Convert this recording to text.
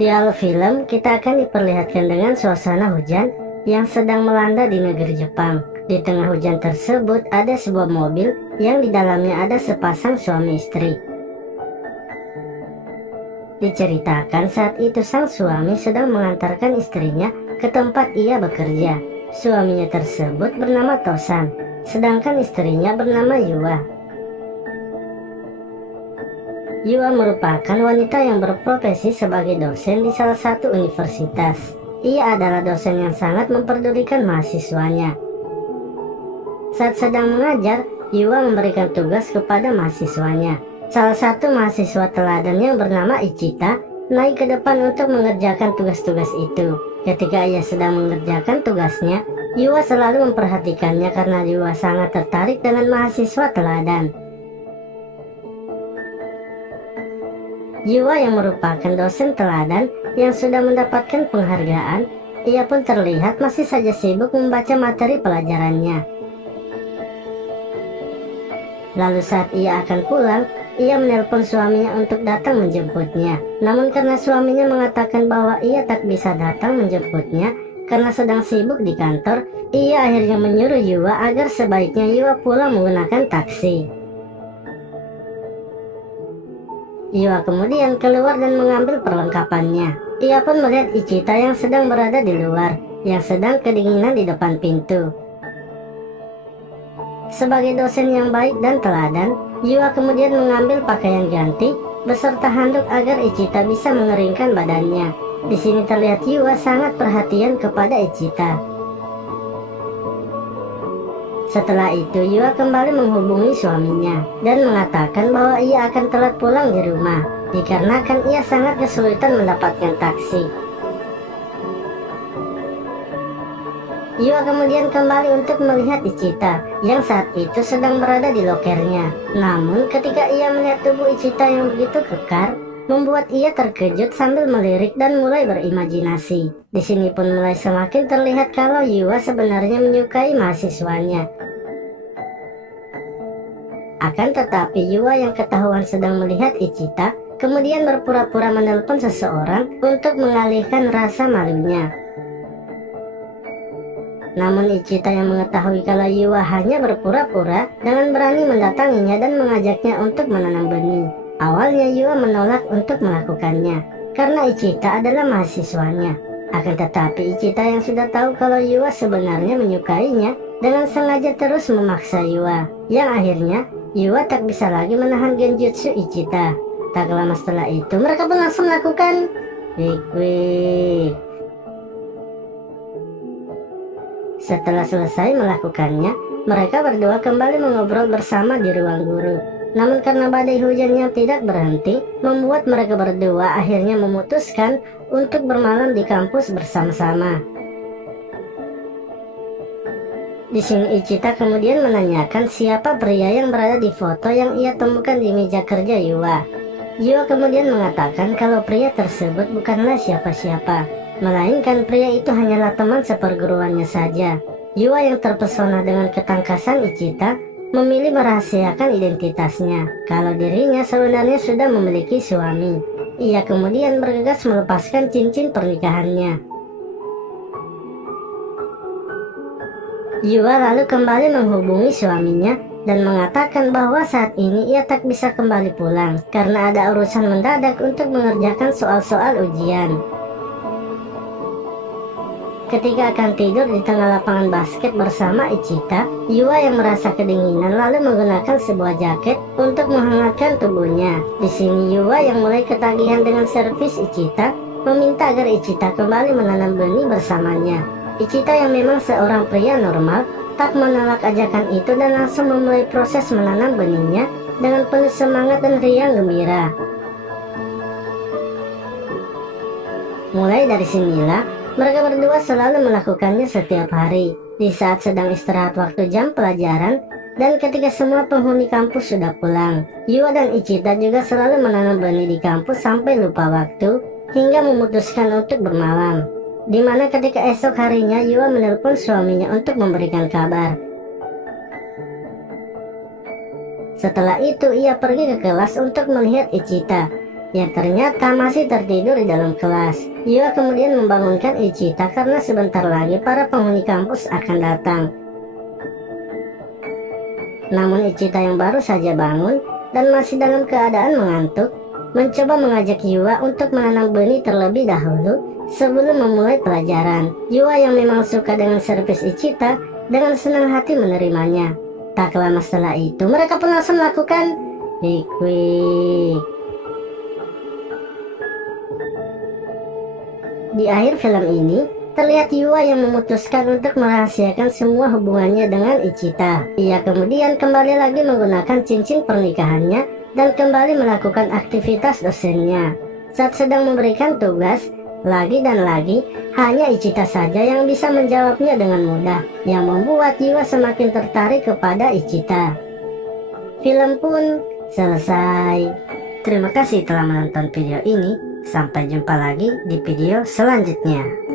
Di awal film, kita akan diperlihatkan dengan suasana hujan yang sedang melanda di negeri Jepang. Di tengah hujan tersebut ada sebuah mobil yang di dalamnya ada sepasang suami istri. Diceritakan saat itu sang suami sedang mengantarkan istrinya ke tempat ia bekerja. Suaminya tersebut bernama Tosan, sedangkan istrinya bernama Yua. Yua merupakan wanita yang berprofesi sebagai dosen di salah satu universitas. Ia adalah dosen yang sangat memperdulikan mahasiswanya. Saat sedang mengajar, Yua memberikan tugas kepada mahasiswanya. Salah satu mahasiswa teladan yang bernama Ichita naik ke depan untuk mengerjakan tugas-tugas itu. Ketika ia sedang mengerjakan tugasnya, Yua selalu memperhatikannya karena Yua sangat tertarik dengan mahasiswa teladan. Yua yang merupakan dosen teladan yang sudah mendapatkan penghargaan, ia pun terlihat masih saja sibuk membaca materi pelajarannya. Lalu saat ia akan pulang, ia menelpon suaminya untuk datang menjemputnya. Namun karena suaminya mengatakan bahwa ia tak bisa datang menjemputnya karena sedang sibuk di kantor, ia akhirnya menyuruh Yua agar sebaiknya Yua pulang menggunakan taksi. Yua kemudian keluar dan mengambil perlengkapannya. Ia pun melihat Ichita yang sedang berada di luar, yang sedang kedinginan di depan pintu. Sebagai dosen yang baik dan teladan, Yua kemudian mengambil pakaian ganti beserta handuk agar Ichita bisa mengeringkan badannya. Di sini terlihat Yua sangat perhatian kepada Ichita. Setelah itu, Yua kembali menghubungi suaminya dan mengatakan bahwa ia akan telat pulang di rumah dikarenakan ia sangat kesulitan mendapatkan taksi. Yua kemudian kembali untuk melihat Ichita yang saat itu sedang berada di lokernya. Namun ketika ia melihat tubuh Ichita yang begitu kekar, membuat ia terkejut sambil melirik dan mulai berimajinasi. Di sini pun mulai semakin terlihat kalau Yua sebenarnya menyukai mahasiswanya. Akan tetapi Yua yang ketahuan sedang melihat Ichita, kemudian berpura-pura menelpon seseorang untuk mengalihkan rasa malunya. Namun Ichita yang mengetahui kalau Yua hanya berpura-pura dengan berani mendatanginya dan mengajaknya untuk menanam benih. Awalnya Yua menolak untuk melakukannya karena Ichita adalah mahasiswanya. Akan tetapi Ichita yang sudah tahu kalau Yua sebenarnya menyukainya dengan sengaja terus memaksa Yua, yang akhirnya Yua tak bisa lagi menahan genjutsu Ichita. Tak lama setelah itu mereka pun langsung melakukan wik. Setelah selesai melakukannya, mereka berdua kembali mengobrol bersama di ruang guru. Namun karena badai hujan yang tidak berhenti, membuat mereka berdua akhirnya memutuskan untuk bermalam di kampus bersama-sama. Di sini Ichita kemudian menanyakan siapa pria yang berada di foto yang ia temukan di meja kerja Yua. Yua kemudian mengatakan kalau pria tersebut bukanlah siapa-siapa, melainkan pria itu hanyalah teman seperguruannya saja. Yua yang terpesona dengan ketangkasan Ichita memilih merahasiakan identitasnya kalau dirinya sebenarnya sudah memiliki suami. Ia kemudian bergegas melepaskan cincin pernikahannya. Yua lalu kembali menghubungi suaminya dan mengatakan bahwa saat ini ia tak bisa kembali pulang karena ada urusan mendadak untuk mengerjakan soal-soal ujian. Ketika akan tidur di tengah lapangan basket bersama Ichita, Yua yang merasa kedinginan lalu menggunakan sebuah jaket untuk menghangatkan tubuhnya. Di sini Yua yang mulai ketagihan dengan servis Ichita meminta agar Ichita kembali menanam benih bersamanya. Ichita yang memang seorang pria normal tak menolak ajakan itu dan langsung memulai proses menanam benihnya dengan penuh semangat dan riang gembira. Mulai dari sinilah mereka berdua selalu melakukannya setiap hari di saat sedang istirahat waktu jam pelajaran dan ketika semua penghuni kampus sudah pulang. Yua dan Ichita juga selalu menanam benih di kampus sampai lupa waktu hingga memutuskan untuk bermalam. Dimana ketika esok harinya Yua menelpon suaminya untuk memberikan kabar. Setelah itu ia pergi ke kelas untuk melihat Ichita. yang ternyata masih tertidur di dalam kelas. Yua kemudian membangunkan Ichita karena sebentar lagi para penghuni kampus akan datang. Namun Ichita yang baru saja bangun dan masih dalam keadaan mengantuk, mencoba mengajak Yua untuk menanam benih terlebih dahulu sebelum memulai pelajaran. Yua yang memang suka dengan servis Ichita dengan senang hati menerimanya. Tak lama setelah itu mereka pun langsung melakukan quick. Di akhir film ini terlihat Yua yang memutuskan untuk merahasiakan semua hubungannya dengan Ichita. Ia kemudian kembali lagi menggunakan cincin pernikahannya dan kembali melakukan aktivitas dosennya. Saat sedang memberikan tugas, lagi dan lagi, hanya Ichita saja yang bisa menjawabnya dengan mudah, yang membuat Yua semakin tertarik kepada Ichita. Film pun selesai. Terima kasih telah menonton video ini. Sampai jumpa lagi di video selanjutnya.